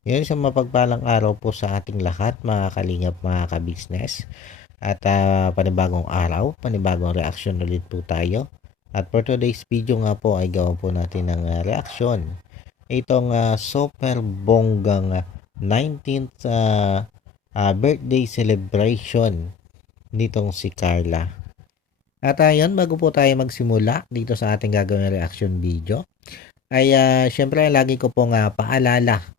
Yun, sa mapagpalang araw po sa ating lahat, mga kalingap, mga kabisnes. At panibagong araw, panibagong reaksyon ulit po tayo. At for today's video nga po ay gawa po natin ng reaksyon. Itong super bonggang 19th birthday celebration nitong si Carla. At ayun, bago po tayo magsimula dito sa ating gagawin reaction video, ay syempre lagi ko pong paalala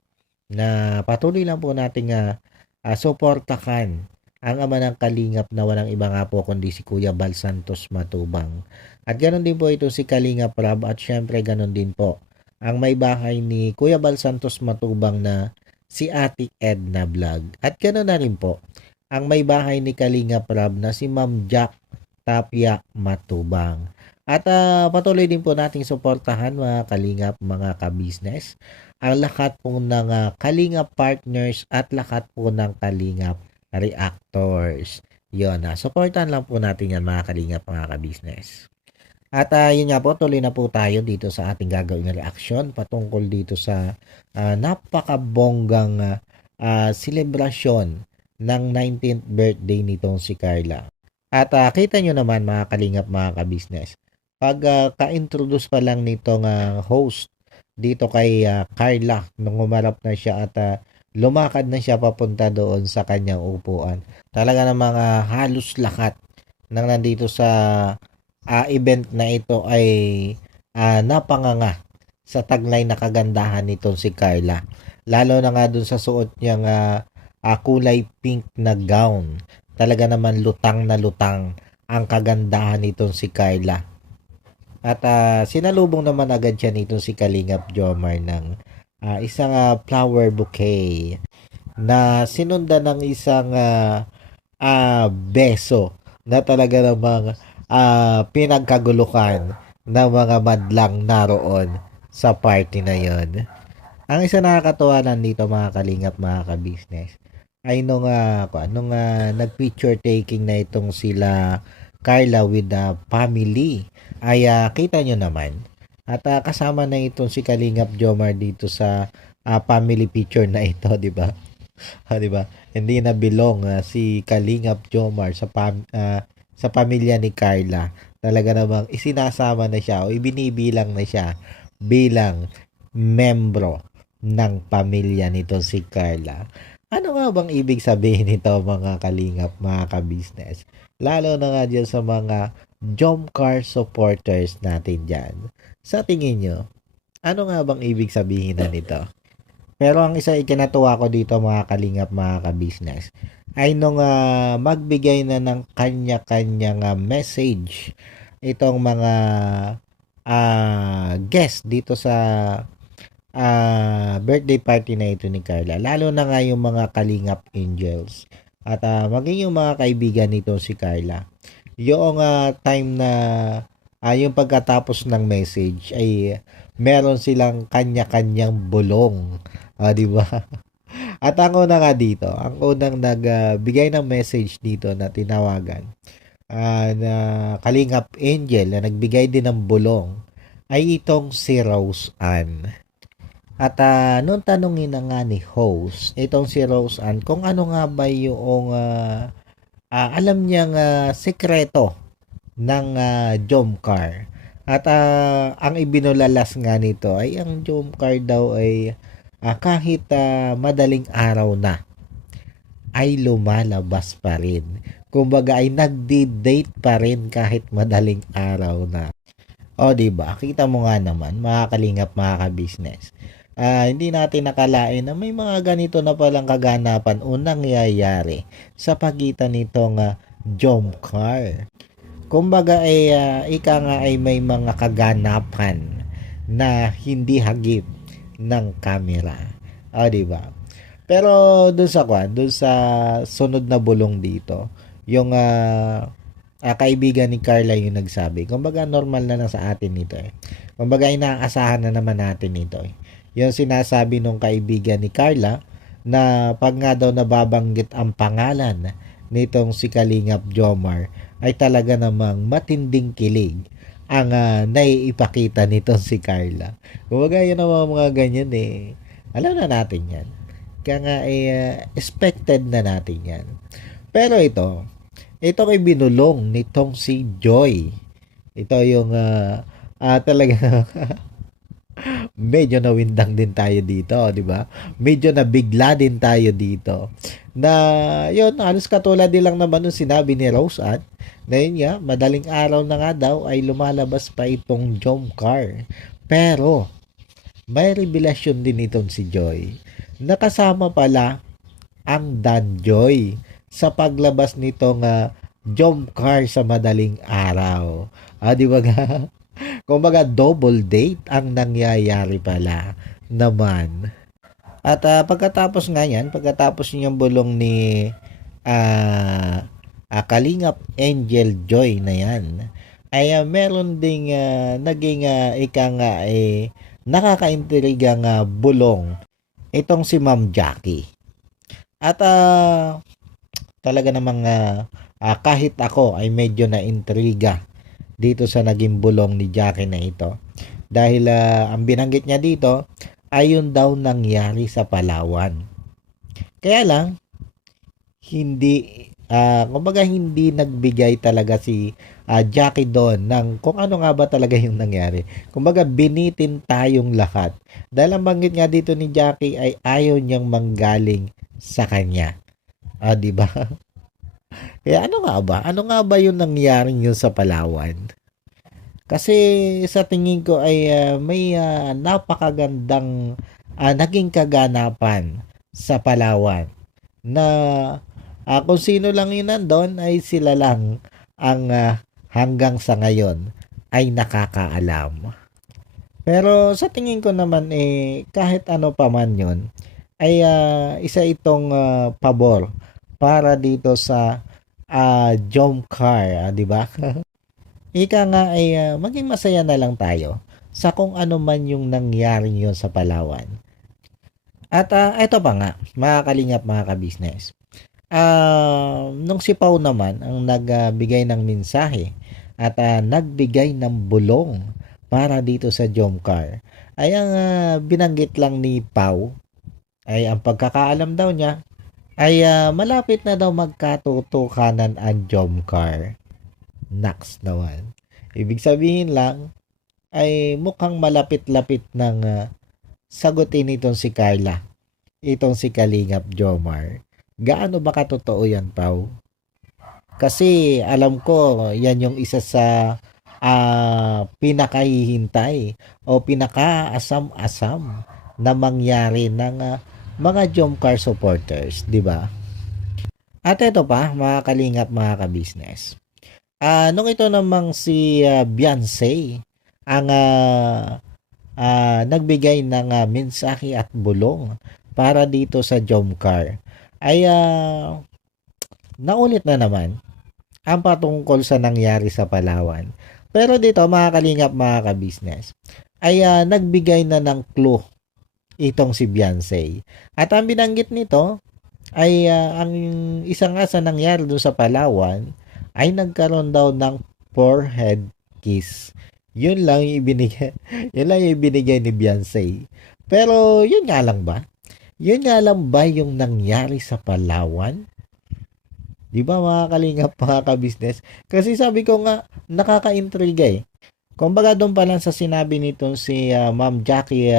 na patuloy lang po nating suportahan ang ama ng kalingap na walang iba nga po kundi si Kuya Bal Santos Matubang. At ganoon din po ito si Kalingap Rob at syempre ganoon din po ang may bahay ni Kuya Bal Santos Matubang na si Ate Edna Vlog. At ganoon na rin po ang may bahay ni Kalingap Rob na si Ma'am Jack Tapia Matubang. At patuloy din po nating suportahan mga kalingap, mga kabisnes, ang lahat po ng kalingap partners at lahat po ng kalingap reactors. Yun, supportan lang po natin yan mga kalingap, mga kabisnes. At yun nga po, tuloy na po tayo dito sa ating gagawing reaction patungkol dito sa napakabonggang selebrasyon ng 19th birthday nitong si Carla. At kita nyo naman mga kalingap, mga kabisnes, pag ka-introduce pa lang nitong host dito kay Carla nung umarap na siya at lumakad na siya papunta doon sa kanyang upuan. Talaga namang halos lahat ng nandito sa event na ito ay napanganga sa taglay na kagandahan nitong si Carla. Lalo na nga dun sa suot niyang kulay pink na gown. Talaga naman lutang na lutang ang kagandahan nitong si Carla. At sinalubong naman agad siya nitong si Kalingap Jomar ng isang flower bouquet na sinundan ng isang beso na talaga namang pinagkagulukan ng mga madlang naroon sa party na yon. Ang isa nakakatuwa nandito mga kalingap, mga kabisnes, ay nung nag-picture taking na itong sila Carla with the family, ay kita nyo naman. At kasama na itong si Kalingap Jomar dito sa family picture na ito, di ba? Di ba? Hindi na belong si Kalingap Jomar sa pamilya ni Carla. Talaga namang isinasama na siya o ibinibilang na siya bilang membro ng pamilya nito si Carla. Ano nga bang ibig sabihin nito mga kalingap, mga kabisnes? Lalo na nga dyan sa mga Jomcar supporters natin dyan. Sa tingin nyo, ano nga bang ibig sabihin na nito? Pero ang isa ikinatuwa ko dito mga kalingap, mga kabisnes, ay nung magbigay na ng kanya-kanyang message itong mga guest dito sa birthday party na ito ni Carla. Lalo na nga yung mga Kalingap Angels. At maging yung mga kaibigan nito si Carla. Yung time na yung pagkatapos ng message ay meron silang kanya-kanyang bulong. Di ba? At ang una nga dito, ang unang nagbigay ng message dito na tinawagan na Kalingap Angel na nagbigay din ng bulong ay itong si Rose Ann. At nung tanungin na nga ni host, itong si Rose Ann, kung ano nga ba yung alam niyang sekreto ng Jomcar. At ang ibinulalas nga nito ay ang Jomcar daw ay kahit madaling araw na ay lumalabas pa rin. Kumbaga ay nagdi-date pa rin kahit madaling araw na. O diba? Kita mo nga naman mga kalingap, mga ka-business. Hindi natin nakalain na may mga ganito na palang kaganapan o nangyayari sa pagitan nitong Jomcar. Kumbaga ay ika nga ay may mga kaganapan na hindi hagip ng camera. O diba? Pero dun sa sunod na bulong dito, yung kaibigan ni Carla yung nagsabi. Kumbaga normal na lang sa atin ito eh. Kumbaga inaasahan na naman natin ito eh. Yung sinasabi nung kaibigan ni Carla na pag nga daw nababanggit ang pangalan nitong si Kalingap Jomar ay talaga namang matinding kilig ang naiipakita nitong si Carla. Kumbaga yun naman mga ganyan eh. Alam na natin yan. Kaya nga expected na natin yan. Pero ito ay binulong nitong si Joy. Ito yung talaga medyo nawindang din tayo dito, di ba? Medyo nabigla din tayo dito. Na, yun, halos katulad din lang naman nung sinabi ni Rose Ann, na yun nga, madaling araw na nga daw ay lumalabas pa itong Jomcar. Pero, may revelasyon din itong si Joy. Nakasama pala ang Danjoy sa paglabas nitong Jomcar sa madaling araw. Di ba nga? Kumbaga double date ang nangyayari pala naman. At pagkatapos nga yan, pagkatapos niyang bulong ni Kalingap Angel Joy na yan, ay meron ding naging ika nga nakakaintrigang bulong itong si Ma'am Jackie. At talaga namang kahit ako ay medyo na-intriga dito sa naging bulong ni Jackie na ito. Dahil ang binanggit niya dito ay yun daw nangyari sa Palawan. Kaya lang, hindi, kumbaga hindi nagbigay talaga si Jackie doon ng kung ano nga ba talaga yung nangyari. Kumbaga binitin tayong lahat. Dahil ang banggit nga dito ni Jackie ay ayaw niyang manggaling sa kanya. Di ba? Kaya ano nga ba? Ano nga ba yung nangyari yun sa Palawan? Kasi sa tingin ko ay may napakagandang naging kaganapan sa Palawan na kung sino lang yun nandun ay sila lang ang hanggang sa ngayon ay nakakaalam. Pero sa tingin ko naman kahit ano pa man yun ay isa itong pabor para dito sa Jomcar, di ba? Ika nga ay maging masaya na lang tayo sa kung ano man yung nangyari yun sa Palawan. At ito pa nga, mga kalingap, mga kabisnes. Nung si Pau naman ang nagbigay ng mensahe at nagbigay ng bulong para dito sa Jomcar, ay ang binanggit lang ni Pau ay ang pagkakaalam daw niya ay malapit na daw magkatutukanan ang Jomcar. Nax naman. Ibig sabihin lang ay mukhang malapit-lapit ng sagutin itong si Carla. Itong si Kalingap Jomar. Gaano ba katotoo yan, Pau? Kasi alam ko yan yung isa sa pinakahihintay o pinakaasam-asam na mangyari ng mga Jomcar supporters, di ba? At ito pa, mga kalingap, mga kabisnes. Nung ito namang si Beyonce ang nagbigay ng mensahe at bulong para dito sa Jomcar, ay naulit na naman ang patungkol sa nangyari sa Palawan. Pero dito, mga kalingap, mga kabisnes, ay nagbigay na ng clue itong si Beyonce. At ang binanggit nito ay ang isa nga sa nangyari doon sa Palawan ay nagkaroon daw ng forehead kiss. Yun lang yung ibinigay, yun lang yung ibinigay ni Beyonce. Pero yun nga lang ba? Yun nga lang ba yung nangyari sa Palawan? Di ba mga kalingap, mga kabisnes? Kasi sabi ko nga, nakaka-intriga eh. Kumbaga doon pa lang sa sinabi nitong si Ma'am Jackie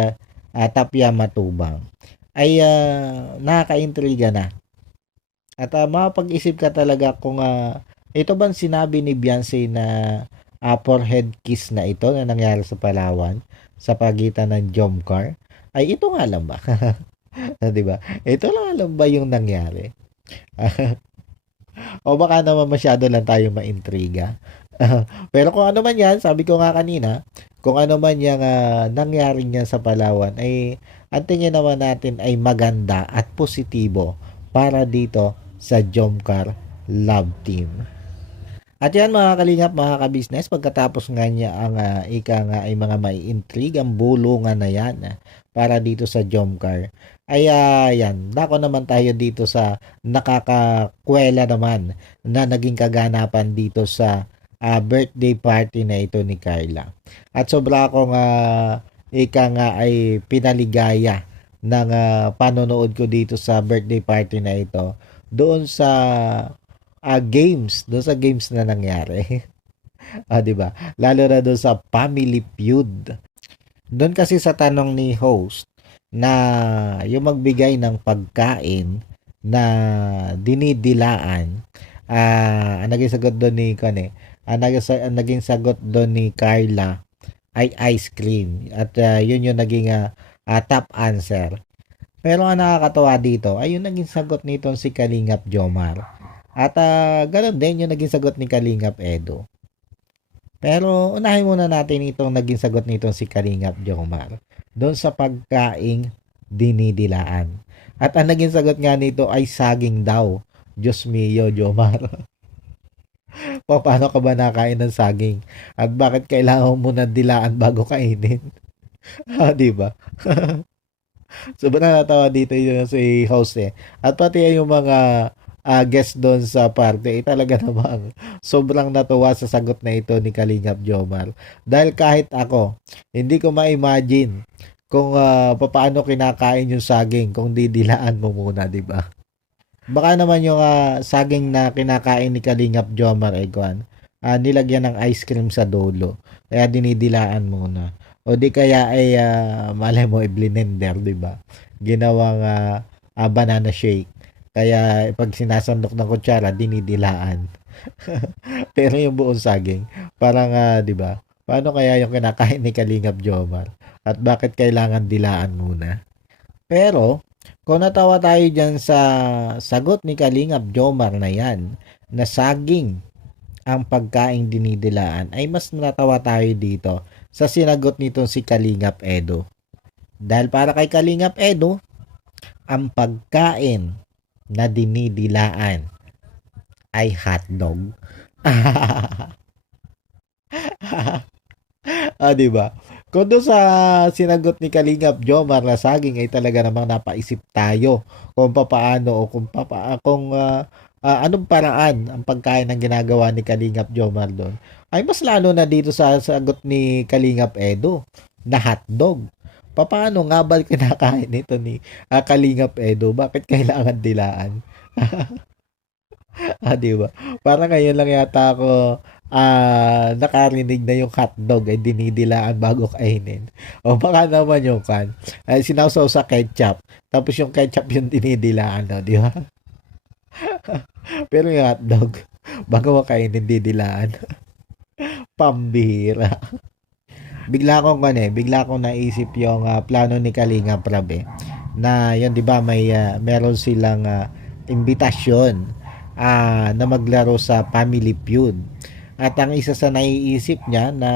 Tapia Matubang ay nakaka-intriga na. At mapag-isip ka talaga kung ito bang sinabi ni Beyonce na forehead kiss na ito na nangyari sa Palawan sa pagitan ng Jomcar? Ay ito nga lang ba? Diba? Ito lang alam ba yung nangyari? O baka naman masyado lang tayo maintriga. Pero kung ano man yan, sabi ko nga kanina, kung ano man yung nangyari niya sa Palawan, ay ang tingin naman natin ay maganda at positibo para dito sa Jomcar Love Team. At yan mga kalingap, mga kabisnes, pagkatapos nga niya ang ika nga ay mga maiintrigang bulungan na yan para dito sa Jomcar, ay yan, dako naman tayo dito sa nakakakwela naman na naging kaganapan dito sa birthday party na ito ni Carla. At sobra akong ika nga ay pinaligaya ng panonood ko dito sa birthday party na ito doon sa doon sa games na nangyari. 'Di ba? Lalo na doon sa Family Feud. Doon kasi sa tanong ni host na yung magbigay ng pagkain na dinidilaan, ang naging sagot doon ni ang naging sagot doon ni Carla ay ice cream at yun yung naging top answer. Pero ang nakakatawa dito ay yung naging sagot nitong si Kalingap Jomar. At ganun din yung naging sagot ni Kalingap Edo. Pero unahin muna natin itong naging sagot nitong si Kalingap Jomar doon sa pagkaing dinidilaan. At ang naging sagot nga nito ay saging daw. Diyos mio, Jomar. Paano ka ba nakain ng saging? At bakit kailangan mo na dilaan bago kainin? Di ba? Sobrang natawa dito yung si host eh. At pati yung mga guest doon sa party, talaga namang sobrang natuwa sa sagot na ito ni Kalingap Jomar. Dahil kahit ako, hindi ko ma-imagine kung paano kinakain yung saging kung didilaan mo muna, di ba? Baka naman yung saging na kinakain ni Kalingap Jomar ay nilagyan ng ice cream sa dulo. Kaya dinidilaan muna. O di kaya ay malay mo i-blender, di ba? Ginawang banana shake. Kaya pag sinasandok ng kutsara, dinidilaan. Pero yung buong saging, parang 'di ba? Paano kaya yung kinakain ni Kalingap Jomar? At bakit kailangan dilaan muna? Pero kung natawa tayo diyan sa sagot ni Kalingap Jomar na yan, na saging ang pagkaing dinidilaan, ay mas natawa tayo dito sa sinagot nitong si Kalingap Edo. Dahil para kay Kalingap Edo, ang pagkain na dinidilaan ay hotdog. Di ba? Kung doon sa sinagot ni Kalingap Jomar na saging ay talaga namang napaisip tayo kung papaano o kung anong paraan ang pagkain ng ginagawa ni Kalingap Jomar doon. Ay mas lalo na dito sa sagot ni Kalingap Edo na hotdog. Paano nga ba kinakain ito ni Kalingap Edo? Bakit kailangan dilaan? Di ba? Parang ngayon lang yata ako nakarinig na yung hotdog ay dinidilaan bago kainin. O baka naman yung sinawsaw sa ketchup. Tapos yung ketchup yung dinidilaan, no? Di ba? Pero yung hotdog, bago makainin, didilaan. Pambihira. Bigla akong naisip yung plano ni Kalinga Prab na yun, 'di ba, meron silang imbitasyon na maglaro sa Family Feud. At ang isa sa naiisip niya na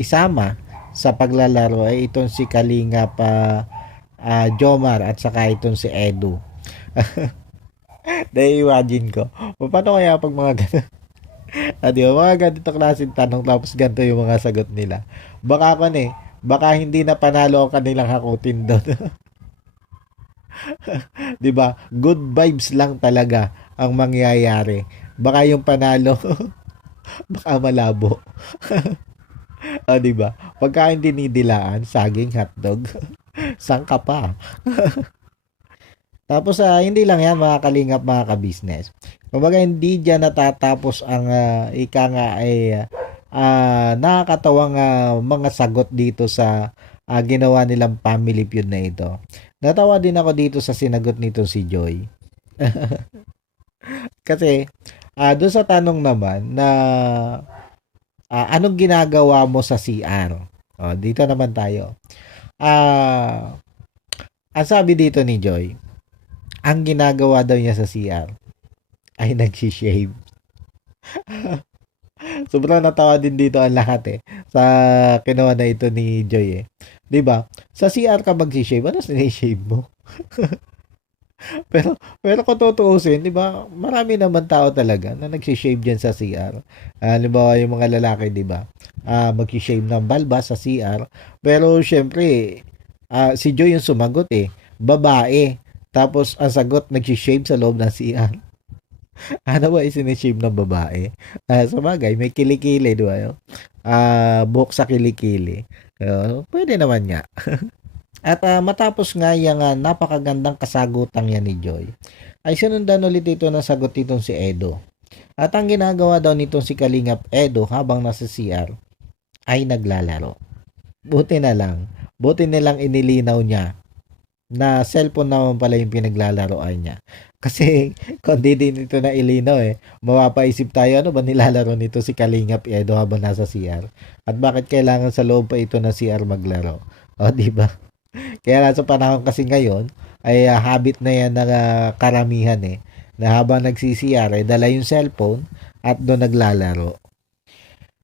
isama sa paglalaro ay itong si Kalinga Jomar at saka itong si Edu. Na-imagine ko. Paano kaya pag mga ganun? Di ba, mga ganito klaseng tanong tapos ganito yung mga sagot nila. Baka hindi na panalo ang kanilang hakutin doon. Di ba? Good vibes lang talaga ang mangyayari. Baka yung panalo, baka malabo. Di ba? Pagkain dinidilaan, saging, hotdog, sangka pa. Tapos hindi lang yan mga kalingap, mga ka-business. Kumbaga hindi diyan natatapos ang ika nga ay nakakatawang mga sagot dito sa ginawa nilang Family Feud na ito. Natawa din ako dito sa sinagot nito si Joy. Kasi doon sa tanong naman na anong ginagawa mo sa CR? Dito naman tayo. Ang sabi dito ni Joy, ang ginagawa daw niya sa CR ay nagsishave. Sobrang natawa din dito ang lahat sa kinuha na ito ni Joy 'Di ba? Sa CR ka magsishave, ano sinishave mo? pero kung tutuusin, 'di ba? Marami naman tao talaga na nagsishave diyan sa CR. Halimbawa yung mga lalaki, 'di ba? Magsi-shave ng balba sa CR. Pero syempre, si Joy yung sumagot babae. Tapos, ang sagot, nag-shave sa loob ng CR. Ano ba isinishave ng babae? Sa bagay, may kilikili, diba? Buhok sa kilikili. Pwede naman nga. At matapos nga yung napakagandang kasagutang yan ni Joy, ay sinundan ulit ito ng sagot nitong si Edo. At ang ginagawa daw nitong si Kalingap Edo habang nasa CR ay naglalaro. Buti na lang. Buti nilang inilinaw niya na cellphone naman pala yung pinaglalaroan niya. Kasi kung di din ito na ilinaw mapapaisip tayo ano ba nilalaro nito si Kalingap Edo habang nasa CR. At bakit kailangan sa loob pa ito ng CR maglaro? O, di ba? Kaya nga sa panahon kasi ngayon, ay habit na yan ng karamihan na habang nagsi-CR ay dala yung cellphone at doon naglalaro.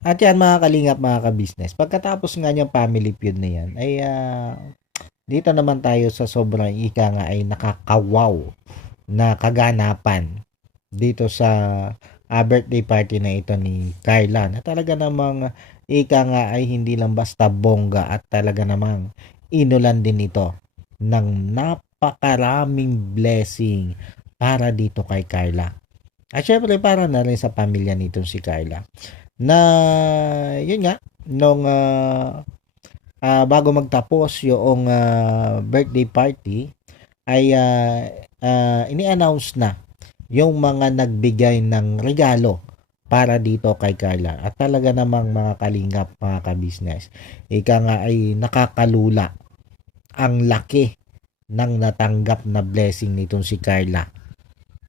At yan mga kalingap, mga ka-business, pagkatapos nga niyang family feud na yan, ay dito naman tayo sa sobrang ika nga ay nakakawaw na kaganapan dito sa birthday party na ito ni Carla na talaga namang ika nga ay hindi lang basta bongga at talaga namang inulan din ito ng napakaraming blessing para dito kay Carla. At syempre para na rin sa pamilya nitong si Carla na yun nga nung bago magtapos yung birthday party ay ini-announce na yung mga nagbigay ng regalo para dito kay Carla. At talaga namang mga kalingap, mga ka-business, ika nga ay nakakalula ang laki ng natanggap na blessing nitong si Carla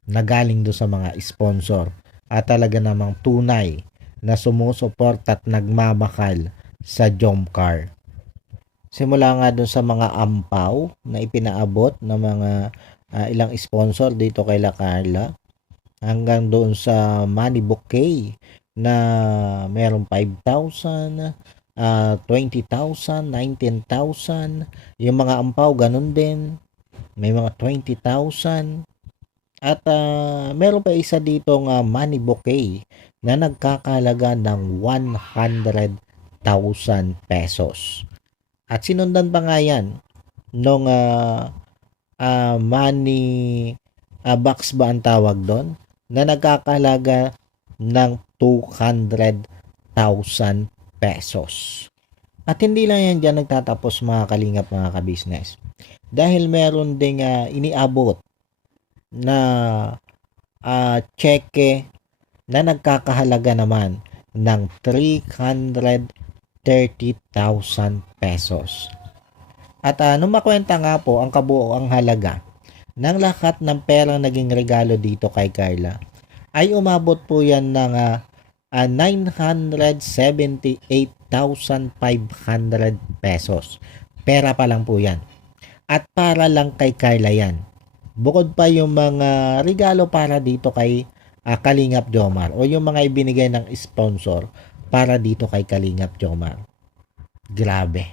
na galing do sa mga sponsor at talaga namang tunay na sumusuport at nagmamahal sa Jomcar. Simula nga doon sa mga ampaw na ipinaabot ng mga ilang sponsor dito kay La Carla hanggang doon sa money bouquet na merong 5,000, 20,000, 19,000. Yung mga ampaw ganun din. May mga 20,000. At meron pa isa dito nga money bouquet na nagkakalaga ng 100,000 pesos. At sinundan pa nga yan nung money box ba ang tawag doon na nagkakalaga ng 200,000 pesos. At hindi lang yan dyan nagtatapos mga kalingap, mga ka-business. Dahil meron ding iniabot na cheque na nagkakahalaga naman ng 330,000 pesos. At nung makwenta nga po ang kabuoang halaga ng lahat ng perang naging regalo dito kay Carla ay umabot po yan ng 978,500 pesos. Pera pa lang po yan. At para lang kay Carla yan. Bukod pa yung mga regalo para dito kay Kalingap Jomar o yung mga ibinigay ng sponsor para dito kay Kalingap Jomar. Grabe.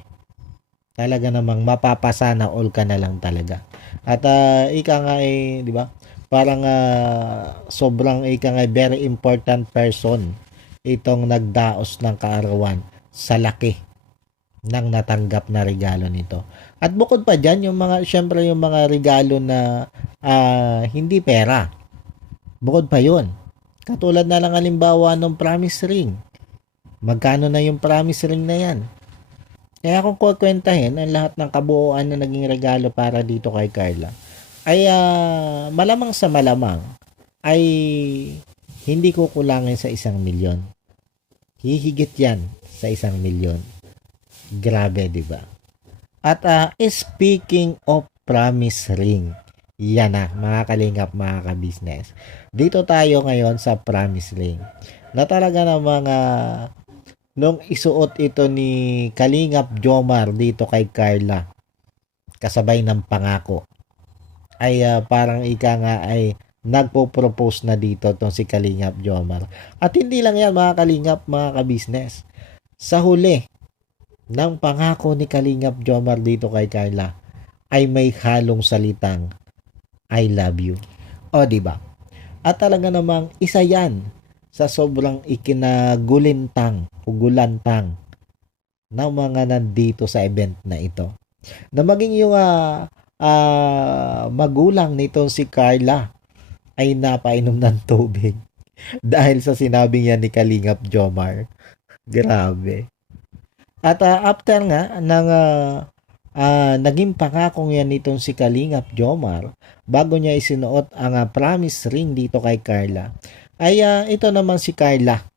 Talaga namang mapapasana all ka na lang talaga. At ika nga di ba? Parang sobrang ika nga very important person itong nagdaos ng kaarawan sa laki ng natanggap na regalo nito. At bukod pa dyan, yung mga, syempre yung mga regalo na hindi pera. Bukod pa yun. Katulad na lang halimbawa ng promise ring. Magkano na yung promise ring na yan? Kaya kung kukwentahin ang lahat ng kabuuan na naging regalo para dito kay Carla, ay malamang sa malamang ay hindi kukulangin sa 1,000,000. Hihigit yan sa 1,000,000. Grabe, di ba? At speaking of promise ring, yan na mga kalingap, mga ka-business. Dito tayo ngayon sa promise ring. Na talaga na mga nung isuot ito ni Kalingap Jomar dito kay Carla, kasabay ng pangako, ay parang ika nga ay nagpo-propose na dito tong si Kalingap Jomar. At hindi lang yan mga kalingap, mga ka-business. Sa huli ng pangako ni Kalingap Jomar dito kay Carla ay may halong salitang I love you. O diba? At talaga namang isa yan sa sobrang ikinagulintang o gulantang ng mga nandito sa event na ito. Na maging yung magulang nito si Carla ay napainom ng tubig dahil sa sinabing yan ni Kalingap Jomar. Grabe. At after nga ng naging pangakong yan nitong si Kalingap Jomar bago niya isinuot ang promise ring dito kay Carla. Ay ito naman si Carla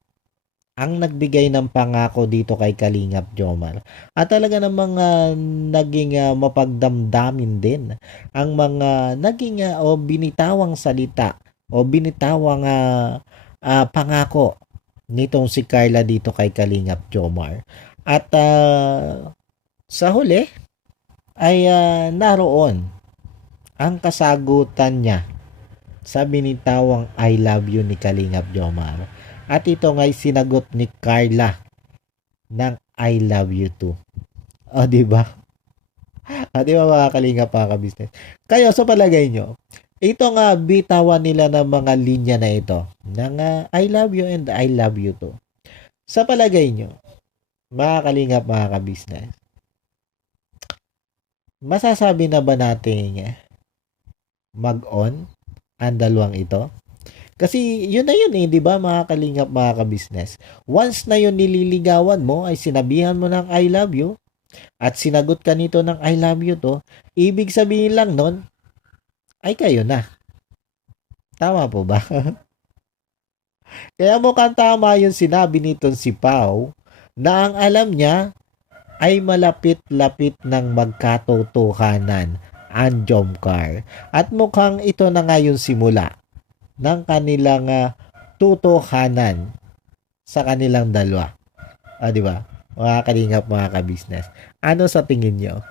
ang nagbigay ng pangako dito kay Kalingap Jomar. At talaga namang naging mapagdamdamin din ang mga naging o binitawang salita o binitawang pangako nitong si Carla dito kay Kalingap Jomar. At sa huli ay naroon ang kasagutan niya sa binitawang I love you ni Kalingap Jomar. At ito nga'y sinagot ni Carla ng I love you too. O, diba? Di ba mga Kalingap, mga ka-business? Kayo, sa palagay nyo, ito nga bitawan nila ng mga linya na ito ng I love you and I love you too. Sa palagay nyo, mga Kalingap, mga ka-business, masasabi na ba natin mag-on ang dalawang ito? Kasi yun na yun di ba mga Kalingap, mga ka-business? Once na yun nililigawan mo, ay sinabihan mo ng I love you, at sinagot ka nito ng I love you to, ibig sabihin lang nun, ay kayo na. Tama po ba? Kaya mukhang tama yung sinabi nito si Pao, na ang alam niya, ay malapit-lapit ng magkatotohanan ang Jomcar. At mukhang ito na nga yung simula ng kanilang tutuhanan sa kanilang dalawa. Di ba? Mga Kalingap, mga ka-business. Ano sa tingin nyo?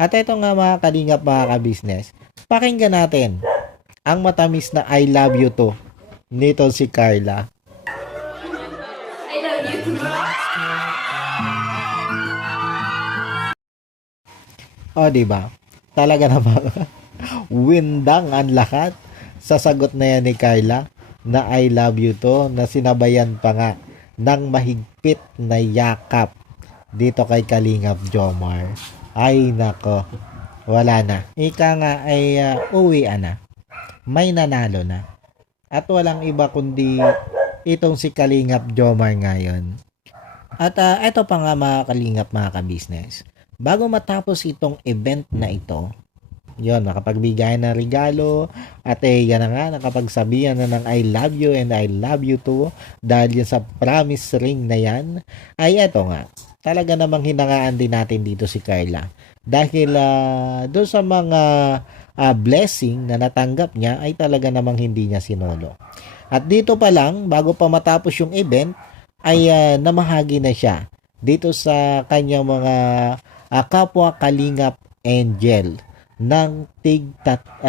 At ito nga mga Kalingap, mga ka-business, pakinggan natin ang matamis na I love you to nito si Carla. I love you too. Di ba? Talaga namang windang ang lahat sa sagot na yan ni Carla na I love you to, na sinabayan pa nga ng mahigpit na yakap dito kay Kalingap Jomar. Ay nako, wala na. Ika nga ay uwian na. May nanalo na. At walang iba kundi itong si Kalingap Jomar ngayon. At ito pa nga mga Kalingap, mga ka-business. Bago matapos itong event na ito, yon, nakapagbigay ng regalo at yan na nga, nakapagsabihan na ng I love you and I love you too dahil yun sa promise ring na yan, ay eto nga, talaga namang hinangaan din natin dito si Carla dahil doon sa mga blessing na natanggap niya ay talaga namang hindi niya sinolo. At dito pa lang, bago pa matapos yung event, ay namahagi na siya dito sa kanyang mga kapwa Kalingap Angel ng tig 2,000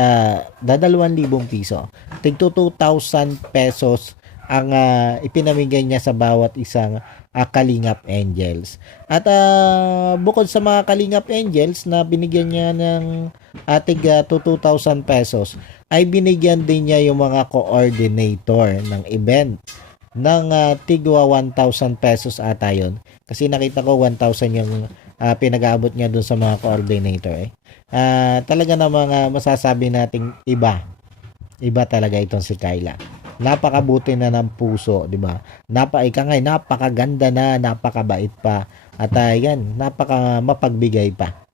piso. Tig 2,000 pesos ang ipinamigay niya sa bawat isang Kalingap Angels. At bukod sa mga Kalingap Angels na binigyan niya ng tig 2,000 pesos, ay binigyan din niya yung mga coordinator ng event ng tigwa 1,000 pesos ata yun. Kasi nakita ko 1,000 yung pinag-aabot niya dun sa mga coordinator. Talaga namang masasabi nating iba talaga itong si Carla. Napakabuti na ng puso, di ba? Napakaganda na, napakabait pa. At yan, napaka mapagbigay pa.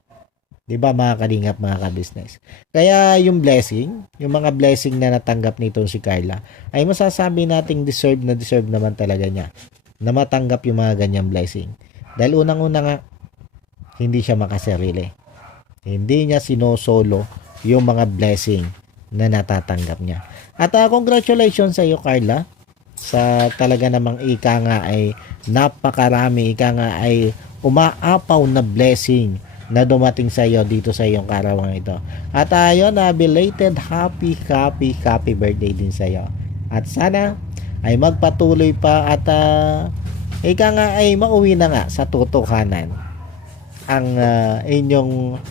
Di ba mga Kalingap, mga ka-business? Kaya yung blessing, yung mga blessing na natanggap nitong si Carla, ay masasabi nating deserve naman talaga niya na matanggap yung mga ganyang blessing. Dahil unang-una nga, hindi siya makasarili. Hindi niya sinosolo yung mga blessing na natatanggap niya. At congratulations sa iyo, Carla, sa talaga namang ika nga ay napakarami, ika nga ay umaapaw na blessing na dumating sa iyo dito sa iyong karawang ito. At ayun, belated happy birthday din sa iyo. At sana ay magpatuloy pa at ika nga ay mauwi na nga sa totohanan ang inyong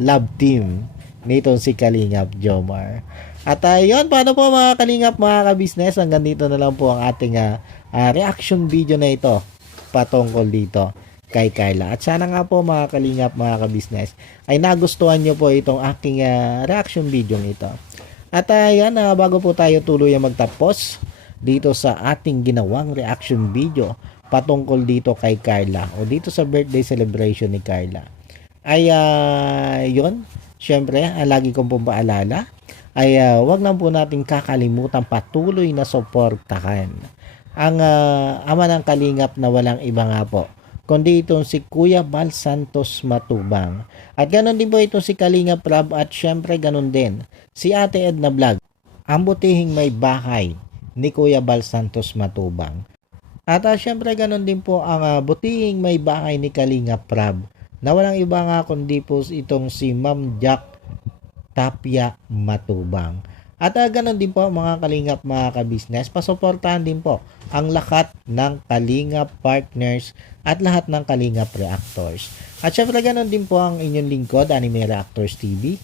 love team nitong si Kalingap Jomar. At yun, paano po mga Kalingap, mga ka-business, hanggang dito na lang po ang ating reaction video na ito patungkol dito kay Carla. At sana nga po mga Kalingap, mga ka-business, ay nagustuhan nyo po itong aking reaction video nito. At yan, bago po tayo tuluyang magtapos dito sa ating ginawang reaction video patungkol dito kay Carla o dito sa birthday celebration ni Carla, ay yun, syempre, ang lagi kong pong paalala ay wag lang po natin kakalimutan patuloy na suportahan ang ama ng kalingap na walang iba nga po kundi itong si Kuya Bal Santos Matubang. At ganon din po itong si Kalingap Rab at syempre ganon din si Ate Edna Vlog, ang butihing may bahay ni Kuya Bal Santos Matubang. At syempre ganon din po ang butihing may bahay ni Kalingap Rab na walang iba nga kundi po itong si Ma'am Jack Tapia Matubang. At ganon din po mga kalingap mga kabisnes, pasuportahan din po ang lahat ng kalingap partners at lahat ng kalingap reactors. At syempre ganon din po ang inyong lingkod, Anime Reactors TV.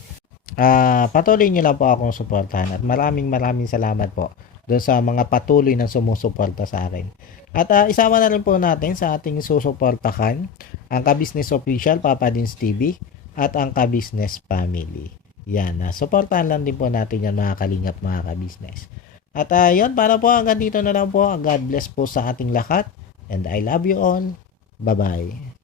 Patuloy nyo lang po akong suportahan at maraming salamat po doon sa mga patuloy na sumusuporta sa akin. At isama na rin po natin sa ating susuportahan ang Kabisnes Official, Papa Dins TV at ang Kabisnes Family. Yan, suportahan lang din po natin yan mga kalingap mga kabisnes. At yun, para po hanggang dito na lang po. God bless po sa ating lahat. And I love you all. Bye-bye.